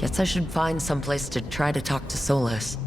Guess I should find someplace to try to talk to Solus.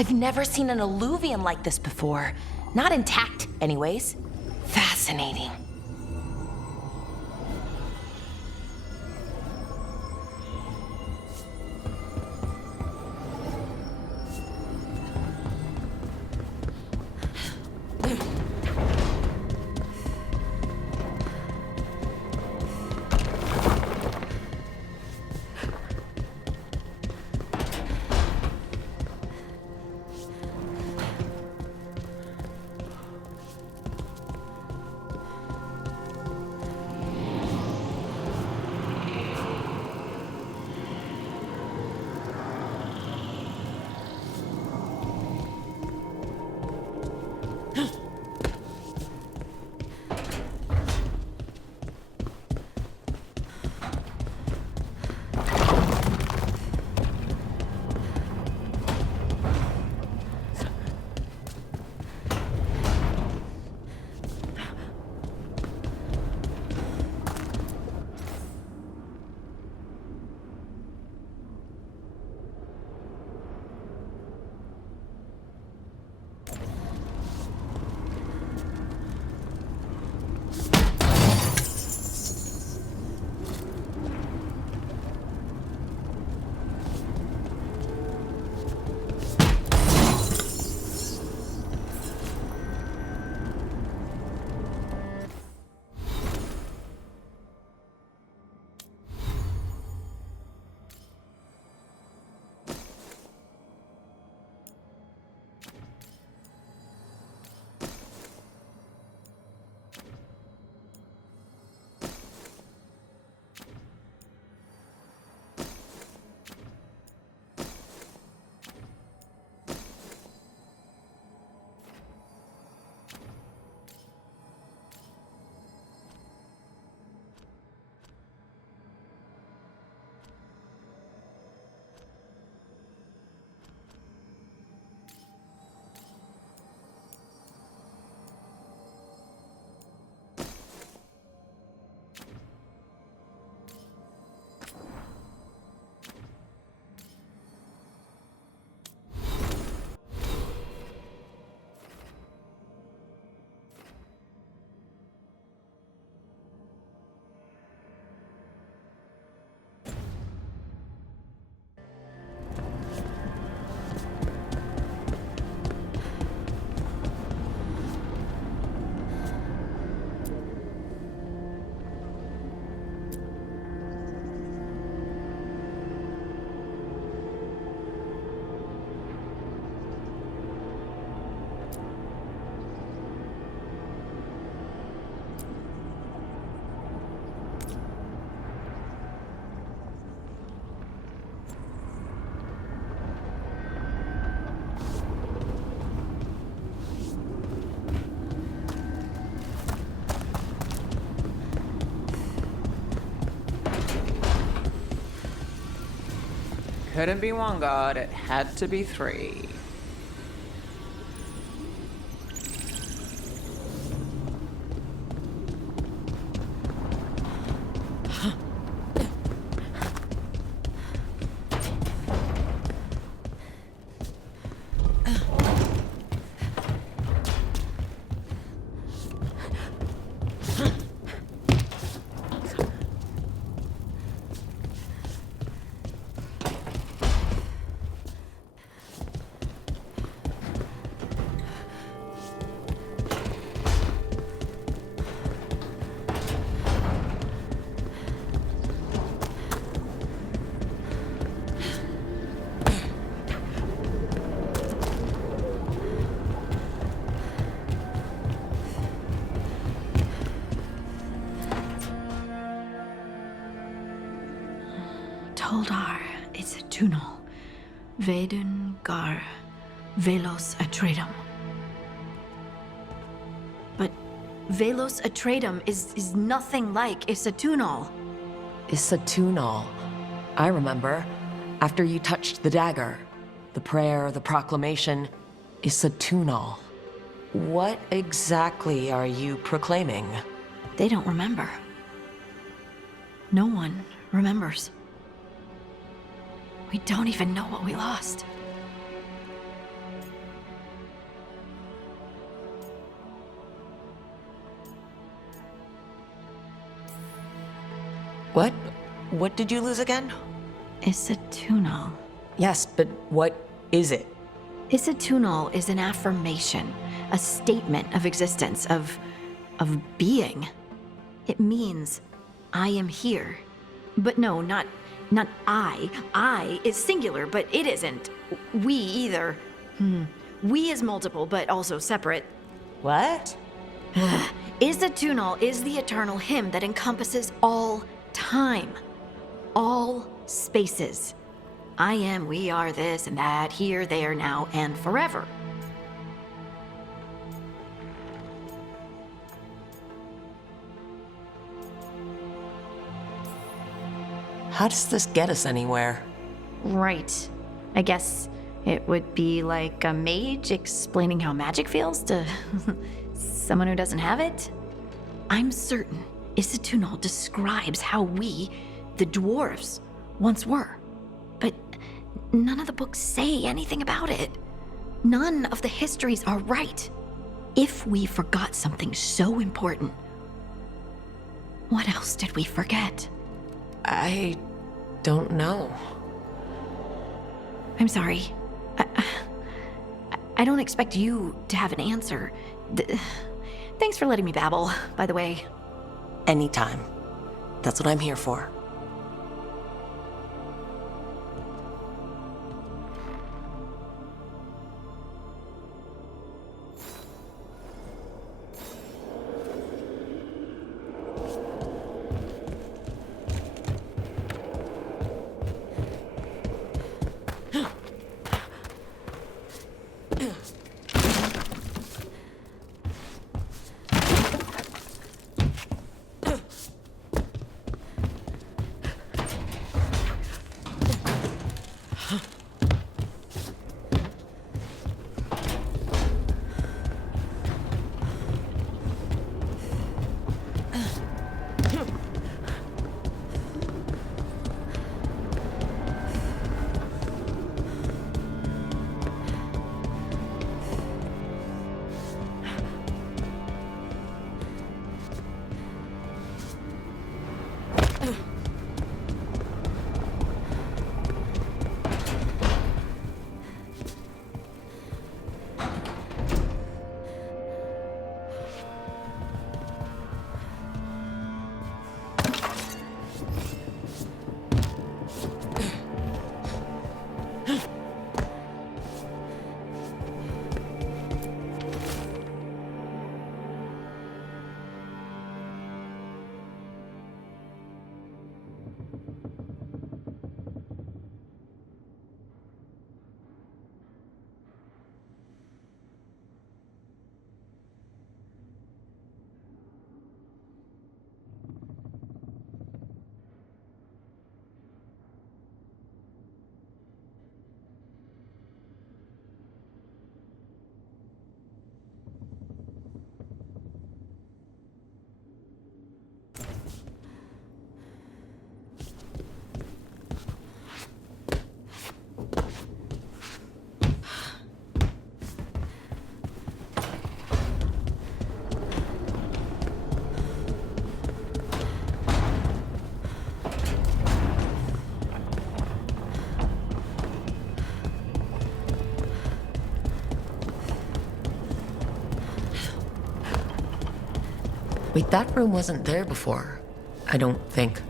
I've never seen an alluvium like this before. Not intact, anyways. Fascinating. Couldn't be one god, it had to be three. Toldar is a tunnel. Veilguard, Velos Atreitum. But Velos Atreitum is nothing like Isatunal. Isatunal. I remember. After you touched the dagger. The prayer, the proclamation. Isatunal. What exactly are you proclaiming? They don't remember. No one remembers. We don't even know what we lost. What? What did you lose again? Isatunal. Yes, but what is it? Isatunal is an affirmation, a statement of existence, of being. It means, I am here. But no, not I. I is singular, but it isn't. We either. We is multiple, but also separate. What? Isatunal is the eternal hymn that encompasses all time, all spaces. I am, we are, this and that, here, there, now, and forever. How does this get us anywhere? Right. I guess it would be like a mage explaining how magic feels to someone who doesn't have it. I'm certain Isatunal describes how we, the dwarves, once were. But none of the books say anything about it. None of the histories are right. If we forgot something so important, what else did we forget? I don't know. I'm sorry. I don't expect you to have an answer. Thanks for letting me babble, by the way. Anytime. That's what I'm here for. Wait, that room wasn't there before. I don't think.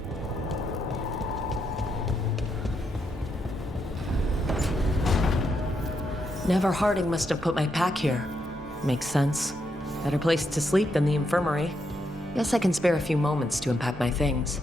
Never Harding must have put my pack here. Makes sense. Better place to sleep than the infirmary. Guess I can spare a few moments to unpack my things.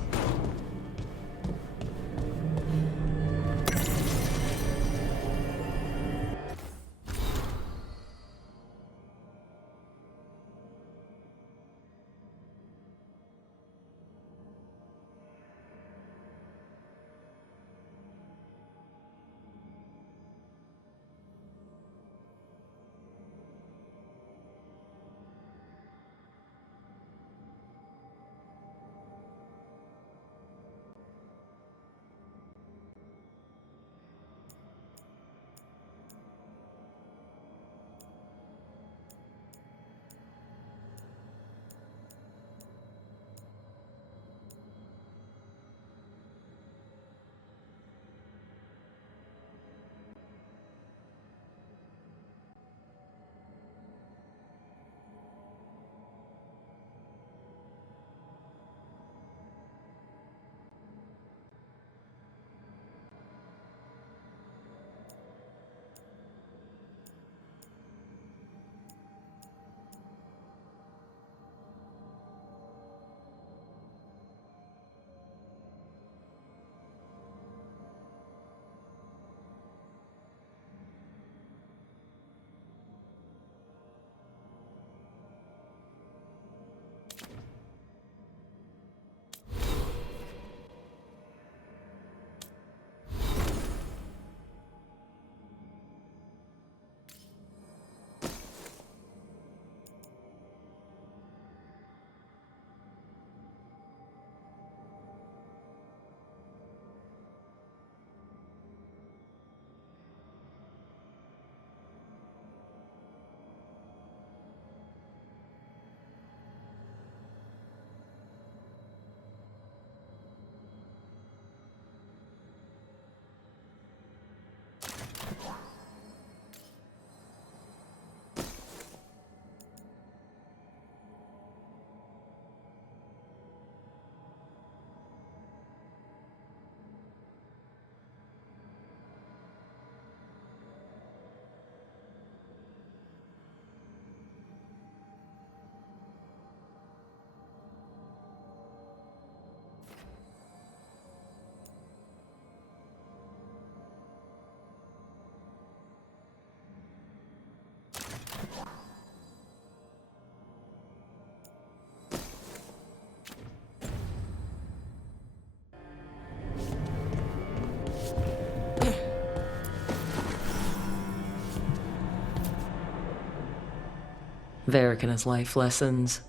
Varric and his life lessons.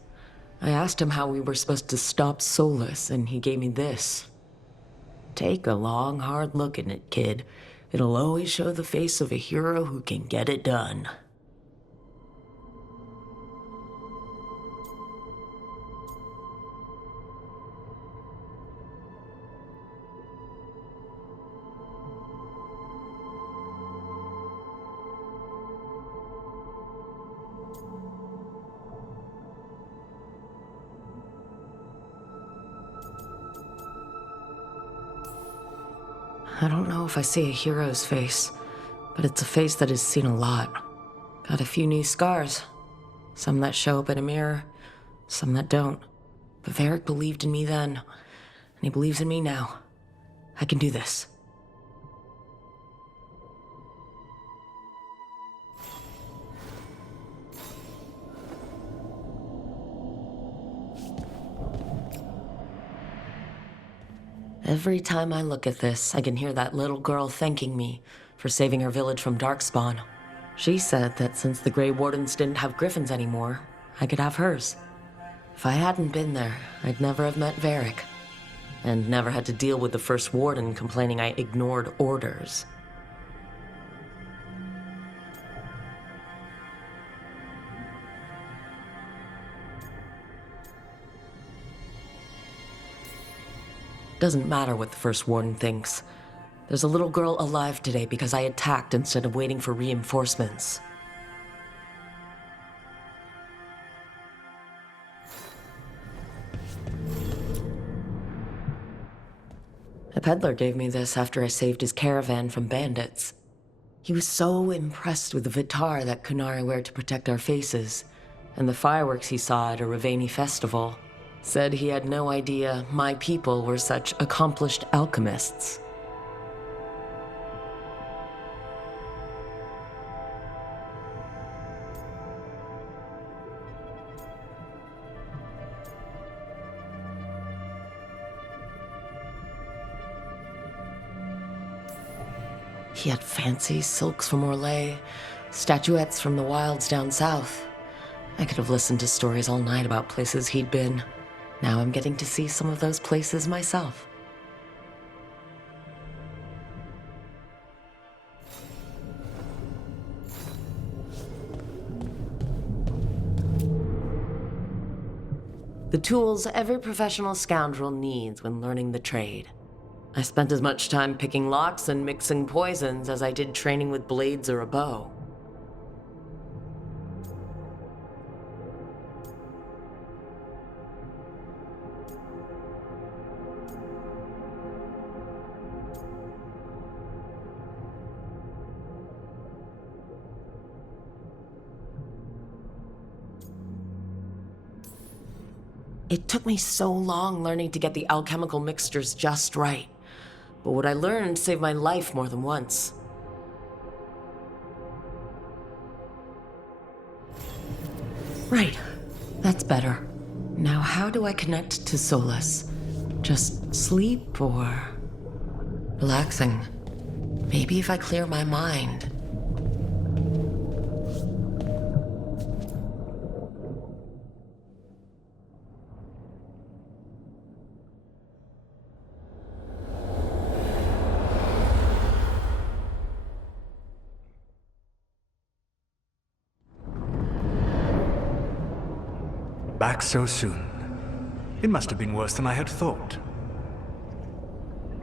I asked him how we were supposed to stop Solus, and he gave me this. Take a long, hard look at it, kid. It'll always show the face of a hero who can get it done. I don't know if I see a hero's face, but it's a face that has seen a lot. Got a few new scars. Some that show up in a mirror, some that don't. But Varric believed in me then, and he believes in me now. I can do this. Every time I look at this, I can hear that little girl thanking me for saving her village from Darkspawn. She said that since the Grey Wardens didn't have griffins anymore, I could have hers. If I hadn't been there, I'd never have met Varric, and never had to deal with the First Warden complaining I ignored orders. Doesn't matter what the First Warden thinks. There's a little girl alive today because I attacked instead of waiting for reinforcements. A peddler gave me this after I saved his caravan from bandits. He was so impressed with the Vitar that Kunari wear to protect our faces, and the fireworks he saw at a Ravani festival. Said he had no idea my people were such accomplished alchemists. He had fancy silks from Orlais, statuettes from the wilds down south. I could have listened to stories all night about places he'd been. Now I'm getting to see some of those places myself. The tools every professional scoundrel needs when learning the trade. I spent as much time picking locks and mixing poisons as I did training with blades or a bow. It took me so long learning to get the alchemical mixtures just right. But what I learned saved my life more than once. Right. That's better. Now how do I connect to Solus? Just sleep or... relaxing? Maybe if I clear my mind. Back so soon. It must have been worse than I had thought.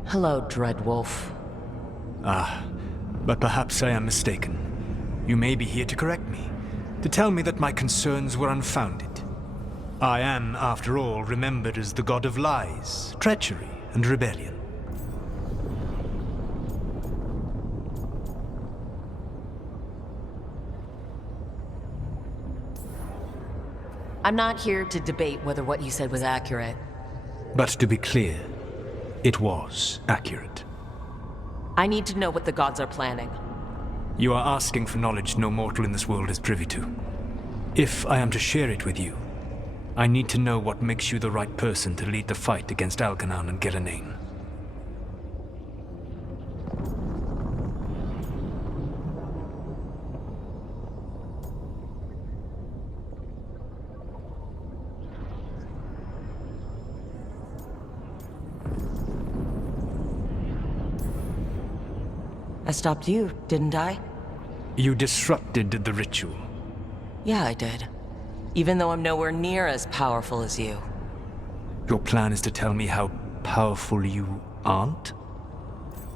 Hello, Dreadwolf. Ah, but perhaps I am mistaken. You may be here to correct me, to tell me that my concerns were unfounded. I am, after all, remembered as the god of lies, treachery, and rebellion. I'm not here to debate whether what you said was accurate. But to be clear, it was accurate. I need to know what the gods are planning. You are asking for knowledge no mortal in this world is privy to. If I am to share it with you, I need to know what makes you the right person to lead the fight against Alkanan and Geranane. I stopped you, didn't I? You disrupted the ritual. Yeah, I did. Even though I'm nowhere near as powerful as you. Your plan is to tell me how powerful you aren't?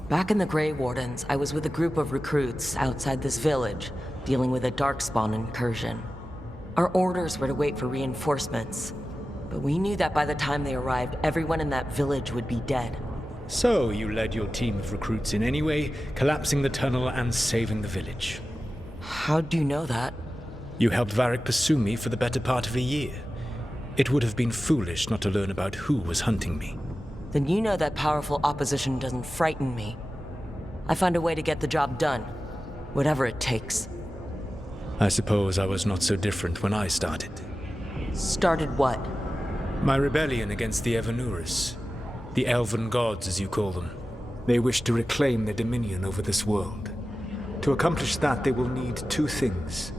Back in the Grey Wardens, I was with a group of recruits outside this village, dealing with a Darkspawn incursion. Our orders were to wait for reinforcements, but we knew that by the time they arrived, everyone in that village would be dead. So you led your team of recruits in any way, collapsing the tunnel and saving the village. How do you know that? You helped Varric pursue me for the better part of a year. It would have been foolish not to learn about who was hunting me. Then you know that powerful opposition doesn't frighten me. I find a way to get the job done, whatever it takes. I suppose I was not so different when I started. Started what? My rebellion against the Evanuris. The elven gods, as you call them. They wish to reclaim their dominion over this world. To accomplish that, they will need two things.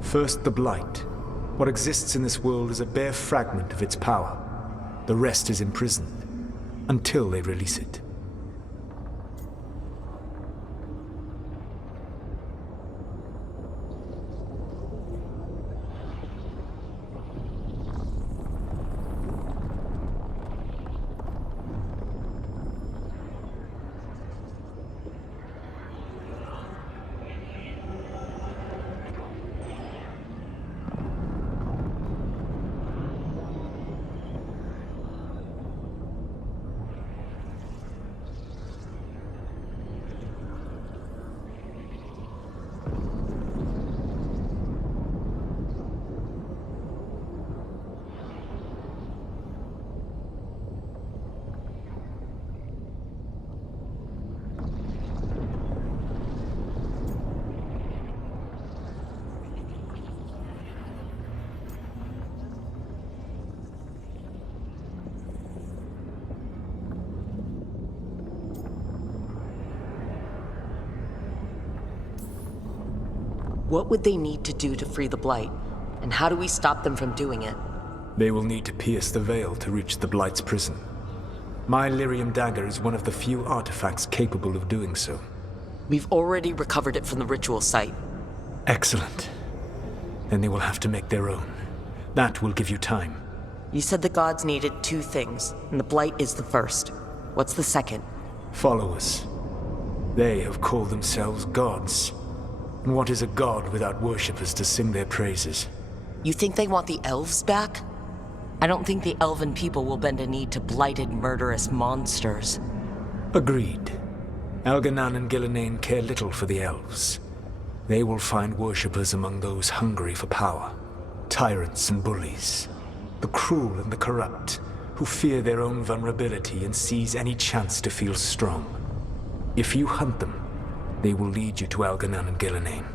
First, the Blight. What exists in this world is a bare fragment of its power. The rest is imprisoned, until they release it. What would they need to do to free the Blight? And how do we stop them from doing it? They will need to pierce the veil to reach the Blight's prison. My Lyrium dagger is one of the few artifacts capable of doing so. We've already recovered it from the ritual site. Excellent. Then they will have to make their own. That will give you time. You said the gods needed two things, and the Blight is the first. What's the second? Followers. They have called themselves gods. And what is a god without worshippers to sing their praises? You think they want the elves back? I don't think the elven people will bend a knee to blighted, murderous monsters. Agreed. Elganan and Gillenane care little for the elves. They will find worshippers among those hungry for power. Tyrants and bullies. The cruel and the corrupt, who fear their own vulnerability and seize any chance to feel strong. If you hunt them, they will lead you to Elganan and Gillenane.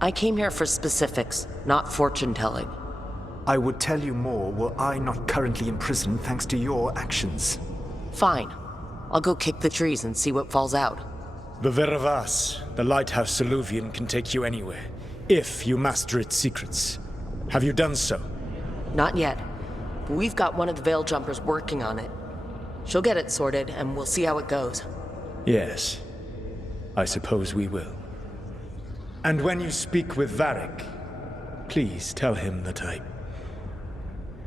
I came here for specifics, not fortune-telling. I would tell you more were I not currently imprisoned thanks to your actions. Fine. I'll go kick the trees and see what falls out. The Veravas, the lighthouse Soluvian, can take you anywhere, if you master its secrets. Have you done so? Not yet, but we've got one of the Veil Jumpers working on it. She'll get it sorted, and we'll see how it goes. Yes, I suppose we will. And when you speak with Varric, please tell him that I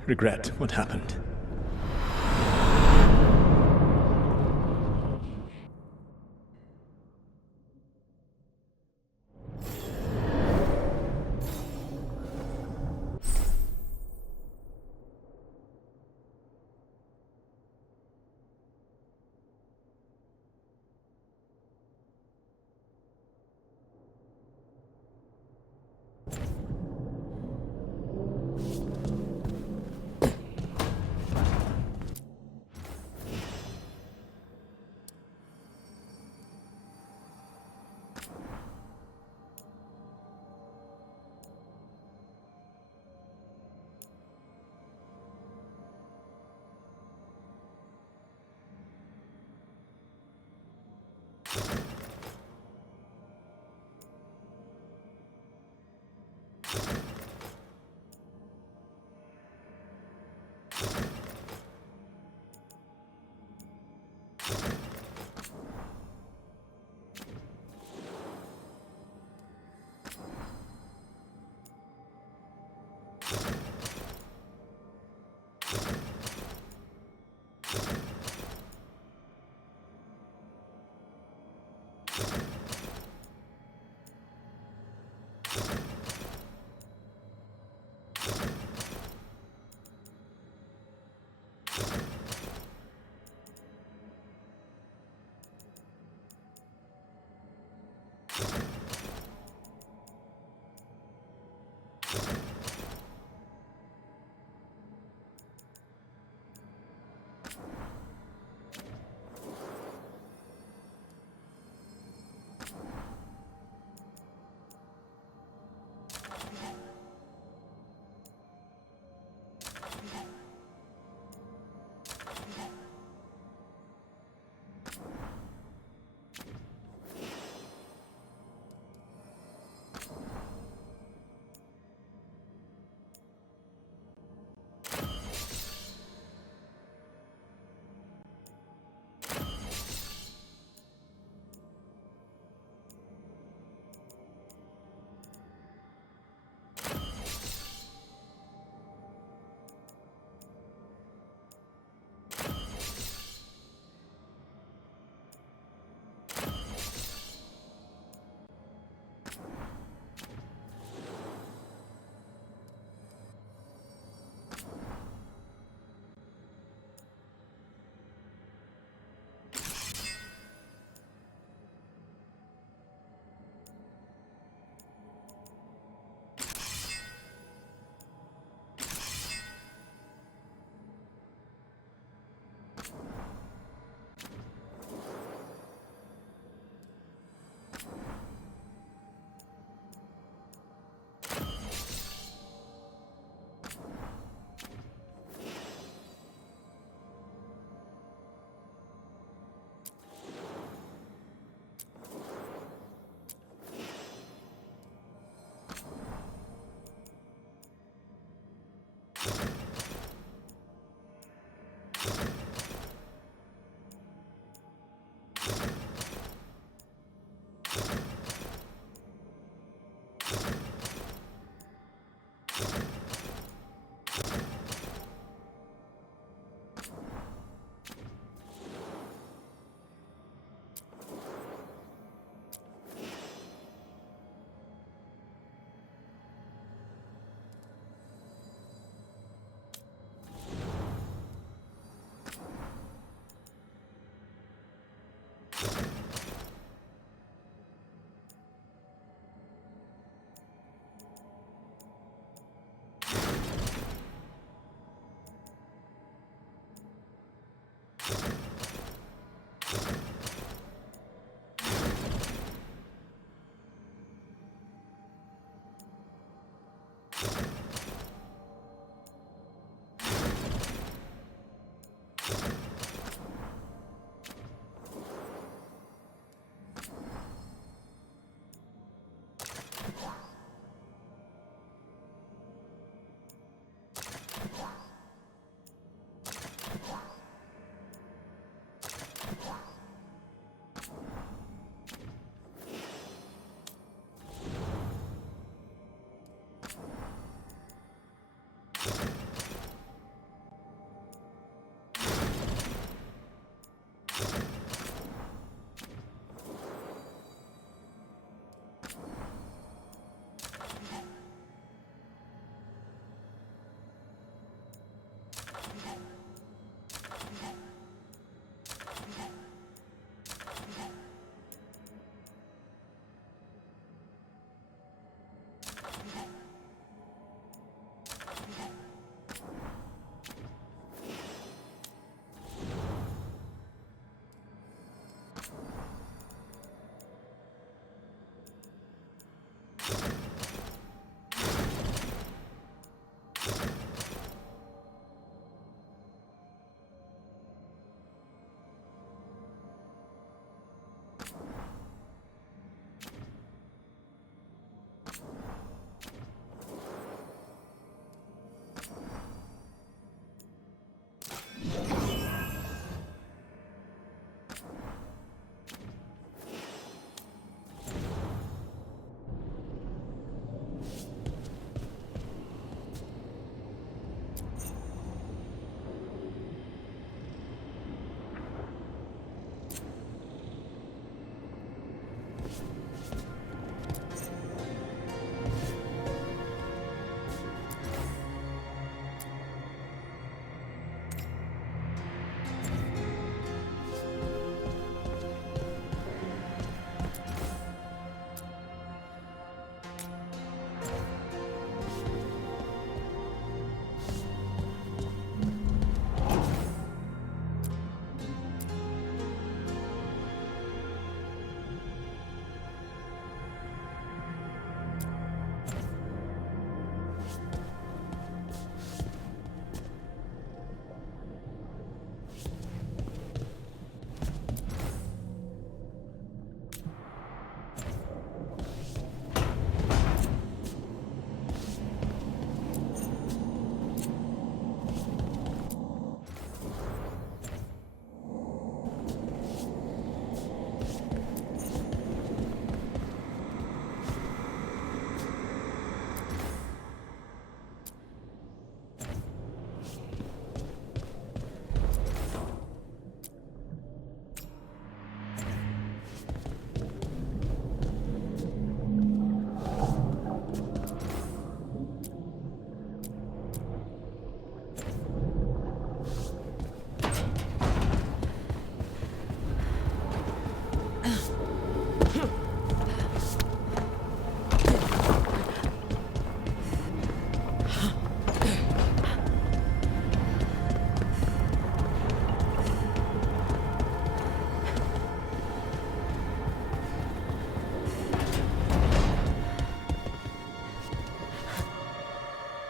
regret what happened.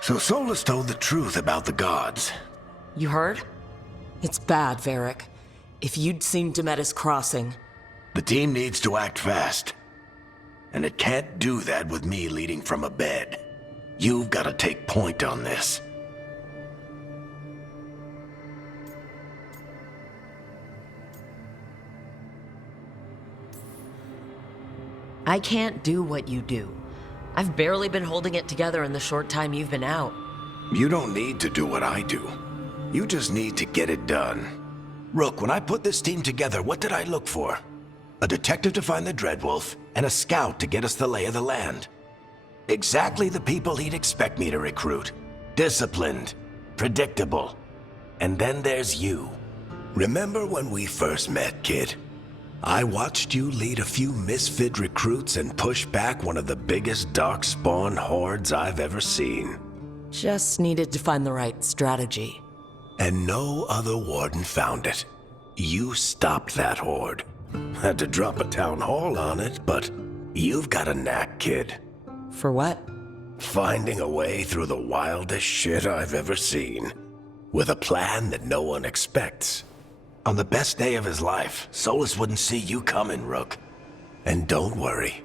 So Solus told the truth about the gods. You heard? It's bad, Varric. If you'd seen Demetus Crossing... The team needs to act fast. And it can't do that with me leading from a bed. You've got to take point on this. I can't do what you do. I've barely been holding it together in the short time you've been out. You don't need to do what I do. You just need to get it done. Rook, when I put this team together, what did I look for? A detective to find the Dreadwolf, and a scout to get us the lay of the land. Exactly the people he'd expect me to recruit. Disciplined, predictable. And then there's you. Remember when we first met, kid? I watched you lead a few misfit recruits and push back one of the biggest darkspawn hordes I've ever seen. Just needed to find the right strategy. And no other warden found it. You stopped that horde. Had to drop a town hall on it, but you've got a knack, kid. For what? Finding a way through the wildest shit I've ever seen. With a plan that no one expects. On the best day of his life, Solus wouldn't see you coming, Rook. And don't worry.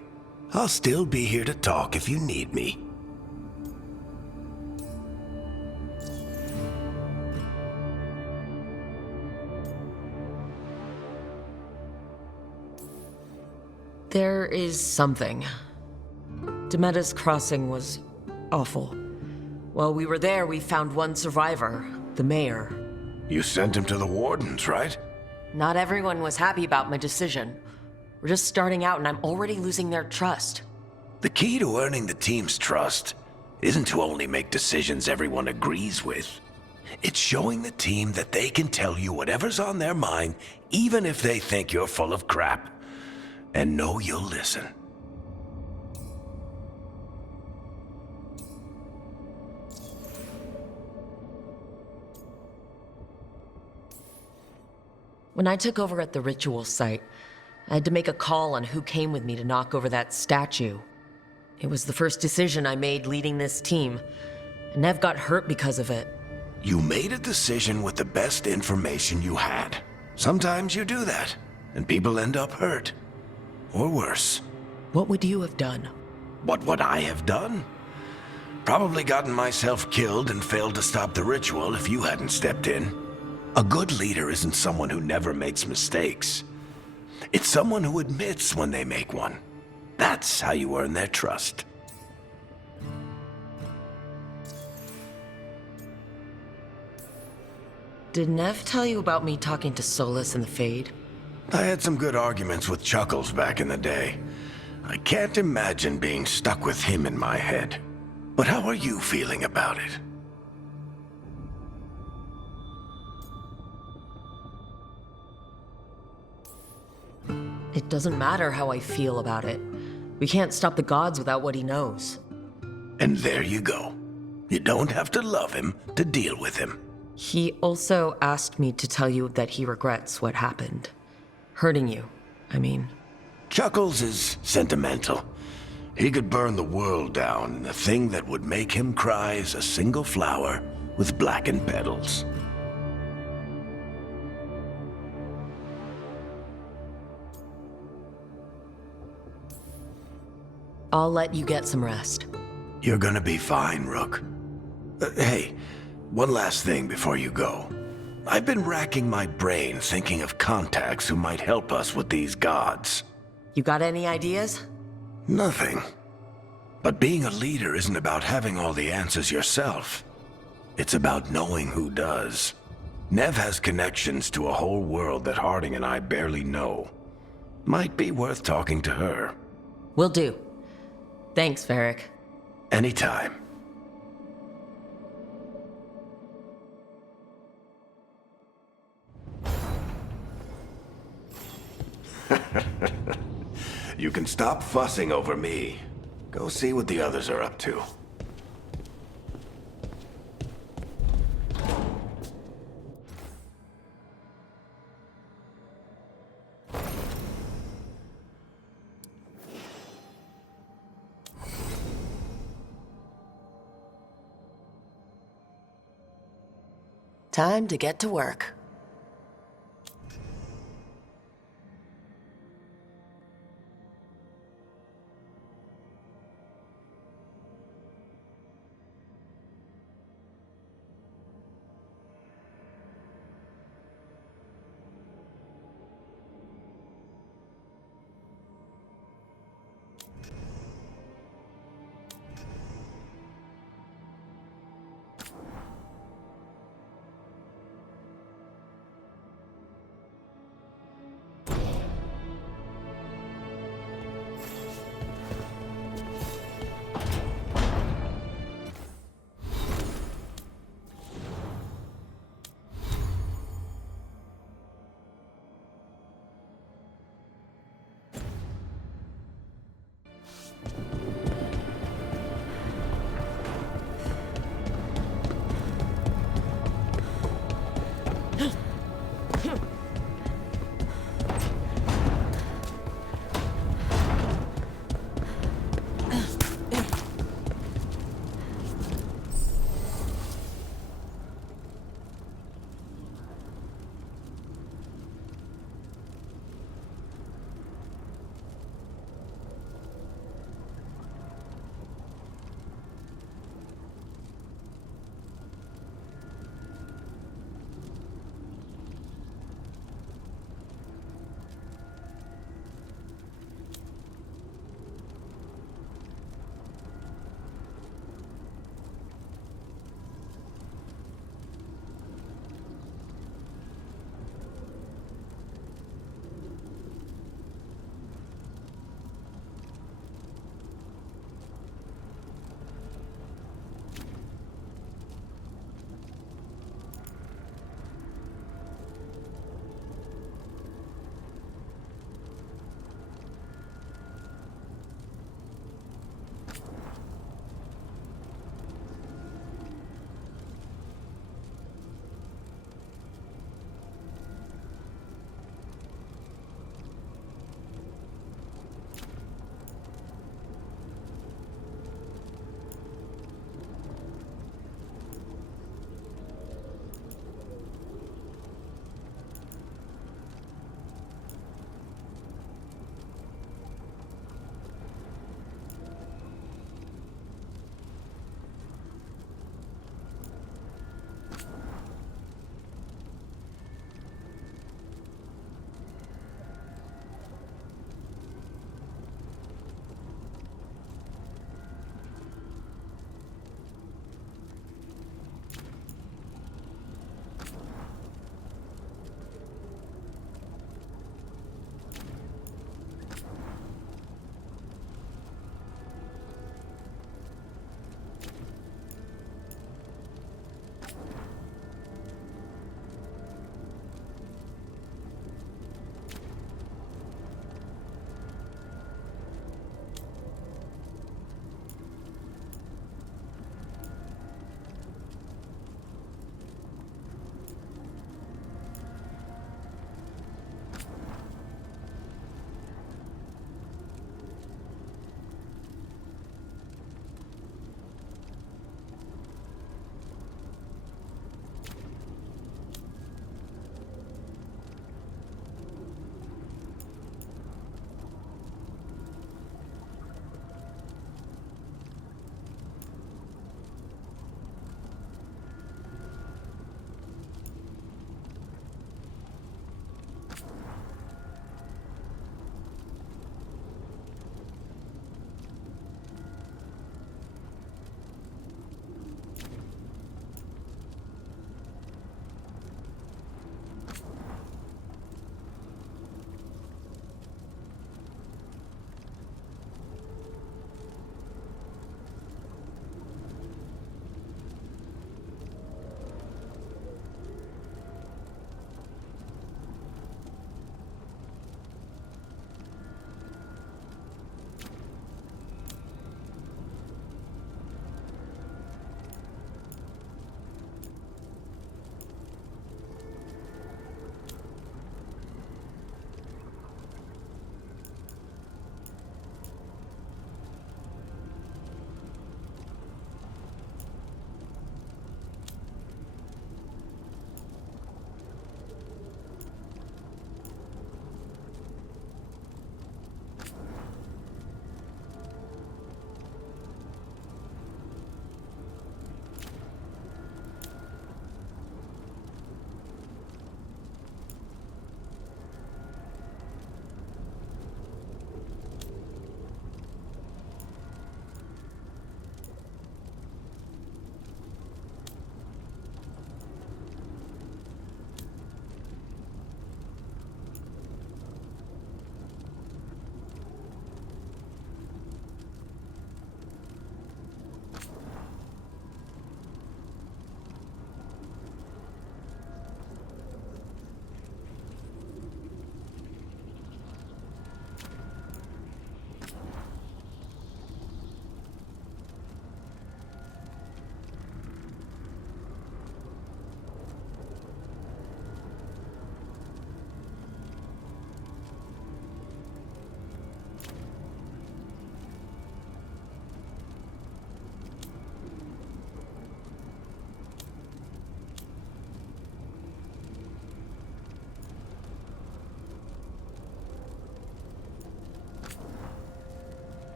I'll still be here to talk if you need me. There is something. Demetus Crossing was awful. While we were there, we found one survivor, the mayor. You sent him to the wardens, right? Not everyone was happy about my decision. We're just starting out and I'm already losing their trust. The key to earning the team's trust isn't to only make decisions everyone agrees with. It's showing the team that they can tell you whatever's on their mind, even if they think you're full of crap. And know you'll listen. When I took over at the ritual site, I had to make a call on who came with me to knock over that statue. It was the first decision I made leading this team, and Nev got hurt because of it. You made a decision with the best information you had. Sometimes you do that, and people end up hurt. Or worse. What would you have done? What would I have done? Probably gotten myself killed and failed to stop the ritual if you hadn't stepped in. A good leader isn't someone who never makes mistakes. It's someone who admits when they make one. That's how you earn their trust. Did Nev tell you about me talking to Solus in the Fade? I had some good arguments with Chuckles back in the day. I can't imagine being stuck with him in my head. But how are you feeling about it? It doesn't matter how I feel about it. We can't stop the gods without what he knows. And there you go. You don't have to love him to deal with him. He also asked me to tell you that he regrets what happened. Hurting you, I mean. Chuckles is sentimental. He could burn the world down, and the thing that would make him cry is a single flower with blackened petals. I'll let you get some rest. You're gonna be fine, Rook. Hey, one last thing before you go. I've been racking my brain thinking of contacts who might help us with these gods. You got any ideas? Nothing. But being a leader isn't about having all the answers yourself. It's about knowing who does. Nev has connections to a whole world that Harding and I barely know. Might be worth talking to her. Will do. Thanks, Varric. Anytime. You can stop fussing over me. Go see what the others are up to. Time to get to work.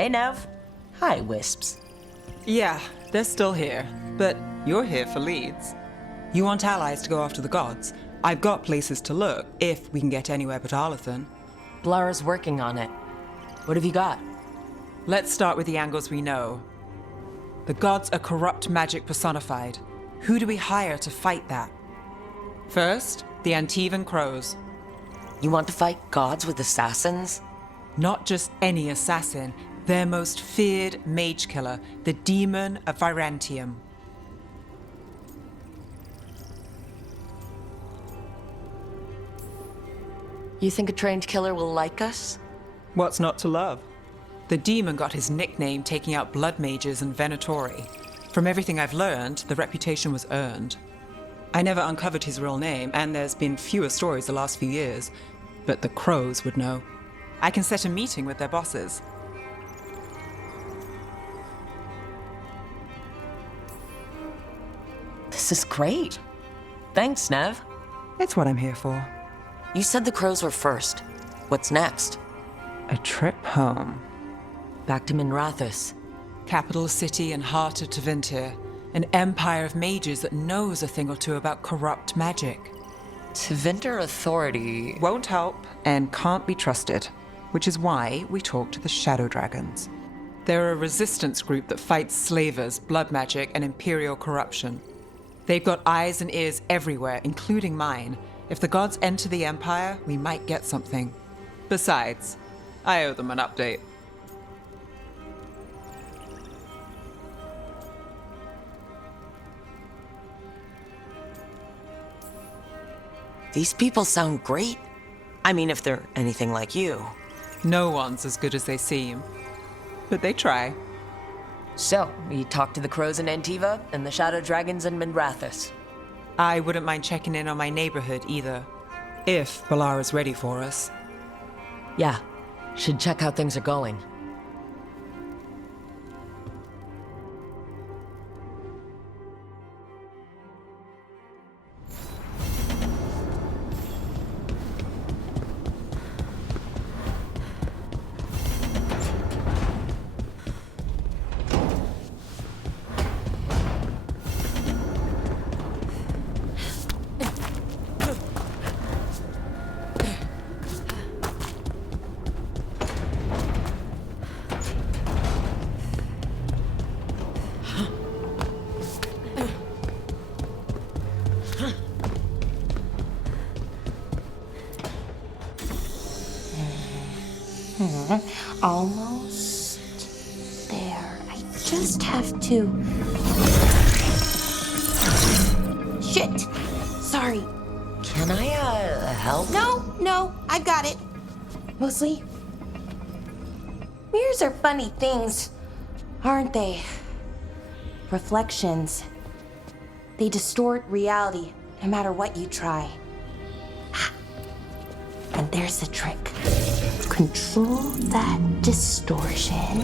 Hey, Nev. Hi, Wisps. Yeah, they're still here, but you're here for leads. You want allies to go after the gods? I've got places to look, if we can get anywhere but Arlathan. Blara's working on it. What have you got? Let's start with the angles we know. The gods are corrupt magic personified. Who do we hire to fight that? First, the Antivan Crows. You want to fight gods with assassins? Not just any assassin, their most feared mage killer, the Demon of Virantium. You think a trained killer will like us? What's not to love? The demon got his nickname taking out blood mages and Venatori. From everything I've learned, the reputation was earned. I never uncovered his real name, and there's been fewer stories the last few years, but the Crows would know. I can set a meeting with their bosses. This is great. Thanks, Nev. It's what I'm here for. You said the Crows were first. What's next? A trip home. Back to Minrathous. Capital city and heart of Tevinter. An empire of mages that knows a thing or two about corrupt magic. Tevinter Authority. Won't help and can't be trusted, which is why we talk to the Shadow Dragons. They're a resistance group that fights slavers, blood magic, and imperial corruption. They've got eyes and ears everywhere, including mine. If the gods enter the Empire, we might get something. Besides, I owe them an update. These people sound great. I mean, if they're anything like you. No one's as good as they seem, but they try. So, we talked to the Crows in Antiva and the Shadow Dragons in Minrathous. I wouldn't mind checking in on my neighborhood either, if Balara's ready for us. Yeah, should check how things are going. Almost there. I just have to. Shit! Sorry. Can I, help? No, I've got it. Mostly. Mirrors are funny things, aren't they? Reflections. They distort reality no matter what you try. And there's the trick. Control that distortion.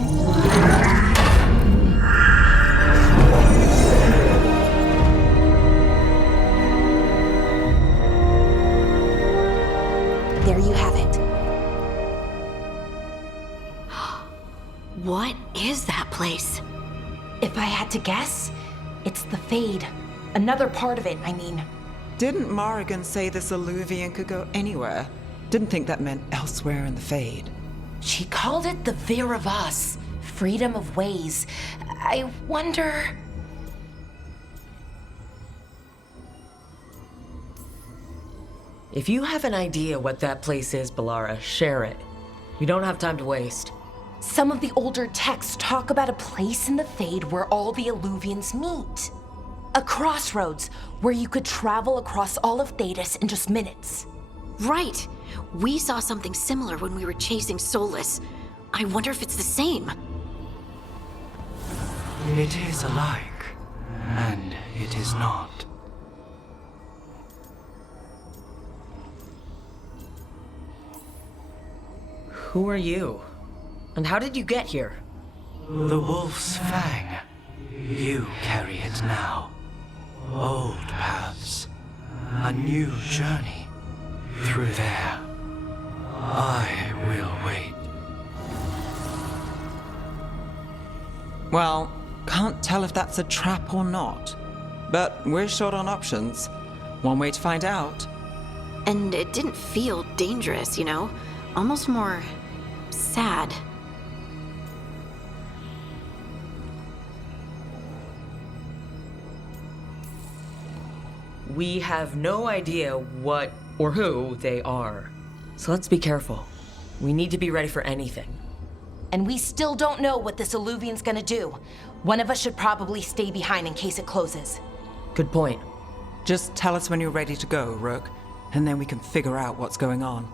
There you have it. What is that place? If I had to guess, it's the Fade. Another part of it, I mean. Didn't Morrigan say this Illuvian could go anywhere? Didn't think that meant elsewhere in the Fade. She called it the Vir of Us, freedom of ways. I wonder... If you have an idea what that place is, Balara, share it. We don't have time to waste. Some of the older texts talk about a place in the Fade where all the Illuvians meet. A crossroads where you could travel across all of Thedas in just minutes. Right. We saw something similar when we were chasing Solus. I wonder if it's the same. It is alike, and it is not. Who are you? And how did you get here? The Wolf's Fang. You carry it now. Old paths. A new journey. Through there. I will wait. Well, can't tell if that's a trap or not. But we're short on options. One way to find out. And it didn't feel dangerous, you know? Almost more sad. We have no idea what or who they are. So let's be careful. We need to be ready for anything. And we still don't know what this Alluvian's gonna do. One of us should probably stay behind in case it closes. Good point. Just tell us when you're ready to go, Rook, and then we can figure out what's going on.